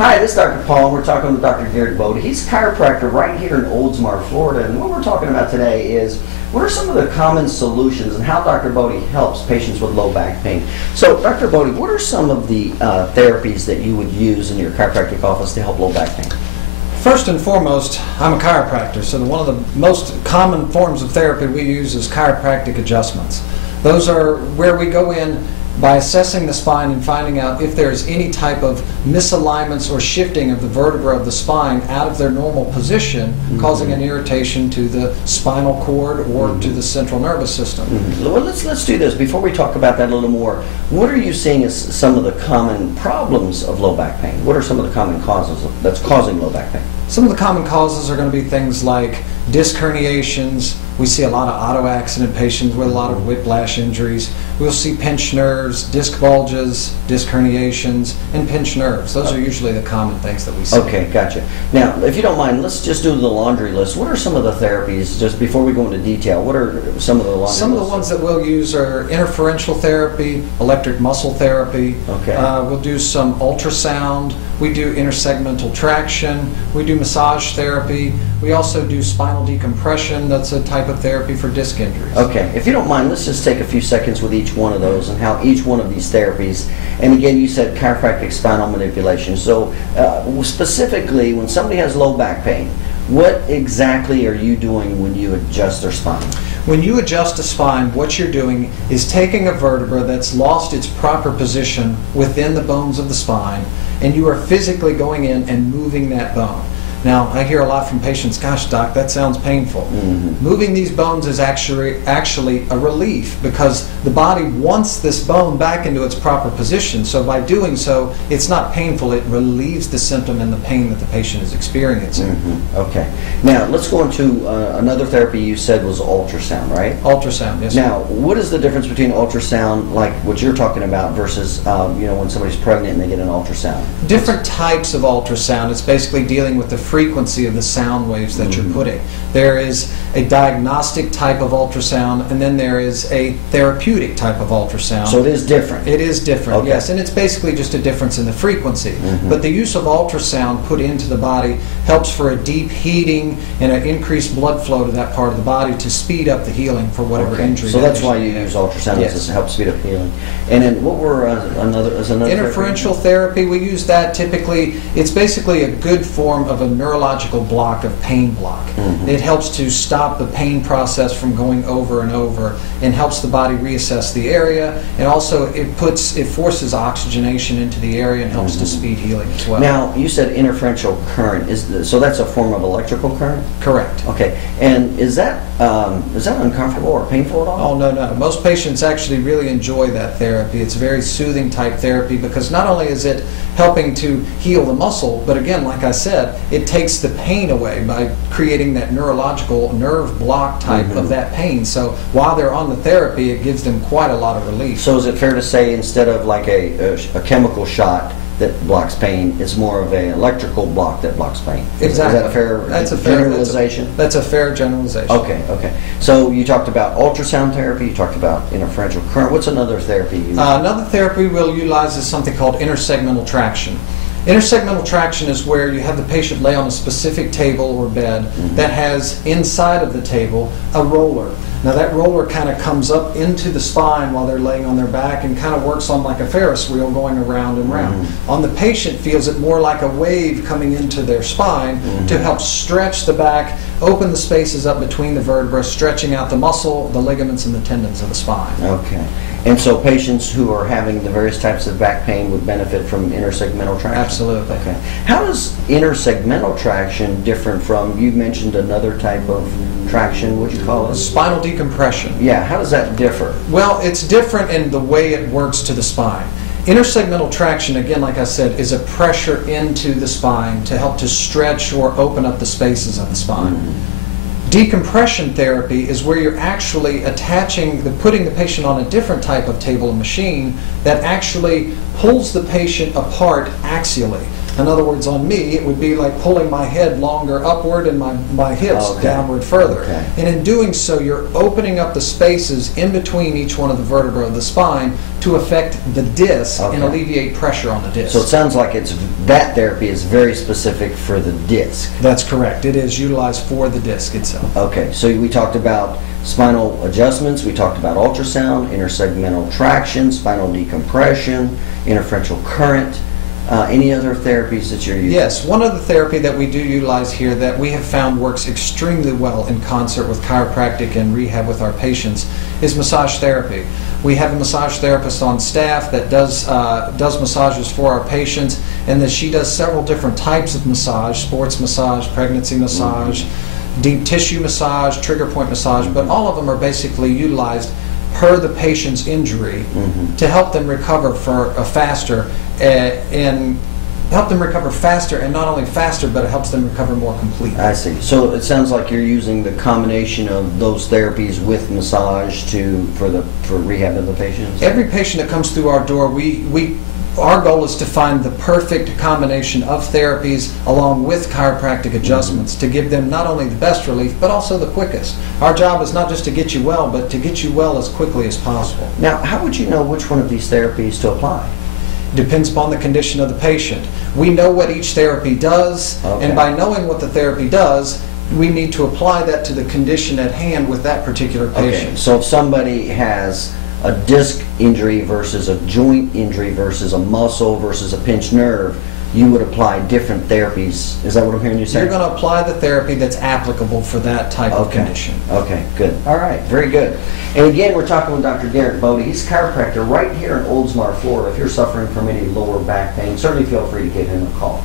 Hi, this is Dr. Paul. We're talking with Dr. Garrett Bode. He's a chiropractor right here in Oldsmar, Florida. And what we're talking about today is what are some of the common solutions and how Dr. Bode helps patients with low back pain. So, Dr. Bode, what are some of the therapies that you would use in your chiropractic office to help low back pain? First and foremost, I'm a chiropractor, so one of the most common forms of therapy we use is chiropractic adjustments. Those are where we go in by assessing the spine and finding out if there's any type of misalignments or shifting of the vertebra of the spine out of their normal position, causing an irritation to the spinal cord or to the central nervous system. Well, let's do this. Before we talk about that a little more, what are you seeing as some of the common problems of low back pain? What are some of the common causes that's causing low back pain? Some of the common causes are going to be things like disc herniations. We see a lot of auto accident patients with a lot of whiplash injuries. We'll see pinched nerves, disc bulges, disc herniations, and pinched nerves. Those are usually the common things that we see. Okay, gotcha. Now, if you don't mind, let's just do the laundry list. What are some of the therapies, just before we go into detail, what are some of the laundry Some of the ones that we'll use are interferential therapy, electric muscle therapy. Okay. We'll do some ultrasound. We do intersegmental traction. We do massage therapy. We also do spinal decompression. That's a type of therapy for disc injuries. Okay, if you don't mind, let's just take a few seconds with each one of those and how each one of these therapies, and again, you said chiropractic spinal manipulation. So specifically, when somebody has low back pain, what exactly are you doing when you adjust their spine? When you adjust a spine, what you're doing is taking a vertebra that's lost its proper position within the bones of the spine, and you are physically going in and moving that bone. Now, I hear a lot from patients, gosh, doc, that sounds painful. Moving these bones is actually a relief because the body wants this bone back into its proper position. So by doing so, it's not painful. It relieves the symptom and the pain that the patient is experiencing. Okay. Now, let's go into another therapy you said was ultrasound, right? Ultrasound, yes. Now, what is the difference between ultrasound, like what you're talking about, versus when somebody's pregnant and they get an ultrasound? Different types of ultrasound. It's basically dealing with the frequency of the sound waves that you're putting. There is a diagnostic type of ultrasound, and then there is a therapeutic type of ultrasound. So it is different? It is different, okay. Yes, and it's basically just a difference in the frequency. But the use of ultrasound put into the body helps for a deep heating and an increased blood flow to that part of the body to speed up the healing for whatever injury. So that's why you use ultrasound, yes, to help speed up healing. And then what were another interferential therapy? We use that typically. It's basically a good form of a neurological block, of pain block. It helps to stop the pain process from going over and over and helps the body reassess the area, and also it forces oxygenation into the area and helps to speed healing as well. Now, you said interferential current. So that's a form of electrical current? Correct. Okay. And is that uncomfortable or painful at all? Oh, no. Most patients actually really enjoy that therapy. It's a very soothing type therapy because not only is it helping to heal the muscle, but again, like I said, it takes the pain away by creating that neurological nerve block type of that pain. So while they're on the therapy, it gives them quite a lot of relief. So is it fair to say instead of like a chemical shot that blocks pain, it's more of an electrical block that blocks pain? Exactly. Is that a fair generalization? That's a fair generalization. Okay. So you talked about ultrasound therapy, you talked about interferential current. What's another therapy you use? Another therapy we'll utilize is something called intersegmental traction. Intersegmental traction is where you have the patient lay on a specific table or bed that has inside of the table a roller. Now that roller kind of comes up into the spine while they're laying on their back and kind of works on like a Ferris wheel going around and round. On the patient, feels it more like a wave coming into their spine to help stretch the back, open the spaces up between the vertebrae, stretching out the muscle, the ligaments, and the tendons of the spine. Okay. And so patients who are having the various types of back pain would benefit from intersegmental traction? Absolutely. Okay. How is intersegmental traction different from, you mentioned another type of traction, what'd you call it? Spinal decompression. Yeah, how does that differ? Well, it's different in the way it works to the spine. Intersegmental traction, again, like I said, is a pressure into the spine to help to stretch or open up the spaces of the spine. Decompression therapy is where you're actually putting the patient on a different type of table and machine that actually pulls the patient apart axially. In other words, on me, it would be like pulling my head longer upward and my hips downward further. Okay. And in doing so, you're opening up the spaces in between each one of the vertebrae of the spine to affect the disc and alleviate pressure on the disc. So it sounds like that therapy is very specific for the disc. That's correct. It is utilized for the disc itself. Okay, so we talked about spinal adjustments, we talked about ultrasound, intersegmental traction, spinal decompression, interferential current. Any other therapies that you're using? Yes, one other therapy that we do utilize here that we have found works extremely well in concert with chiropractic and rehab with our patients is massage therapy. We have a massage therapist on staff that does massages for our patients, and that she does several different types of massage: sports massage, pregnancy massage, deep tissue massage, trigger point massage, but all of them are basically utilized per the patient's injury to help them recover faster and help them recover faster, and not only faster, but it helps them recover more completely. I see. So it sounds like you're using the combination of those therapies with massage for rehab of the patients? Every patient that comes through our door, our goal is to find the perfect combination of therapies along with chiropractic adjustments to give them not only the best relief, but also the quickest. Our job is not just to get you well, but to get you well as quickly as possible. Now, how would you know which one of these therapies to apply? Depends upon the condition of the patient. We know what each therapy does, and by knowing what the therapy does, we need to apply that to the condition at hand with that particular patient. Okay, so if somebody has a disc injury versus a joint injury versus a muscle versus a pinched nerve, you would apply different therapies. Is that what I'm hearing you say? You're going to apply the therapy that's applicable for that type of condition. Okay, good. All right, very good. And again, we're talking with Dr. Garrett Bode. He's a chiropractor right here in Oldsmar, Florida. If you're suffering from any lower back pain, certainly feel free to give him a call.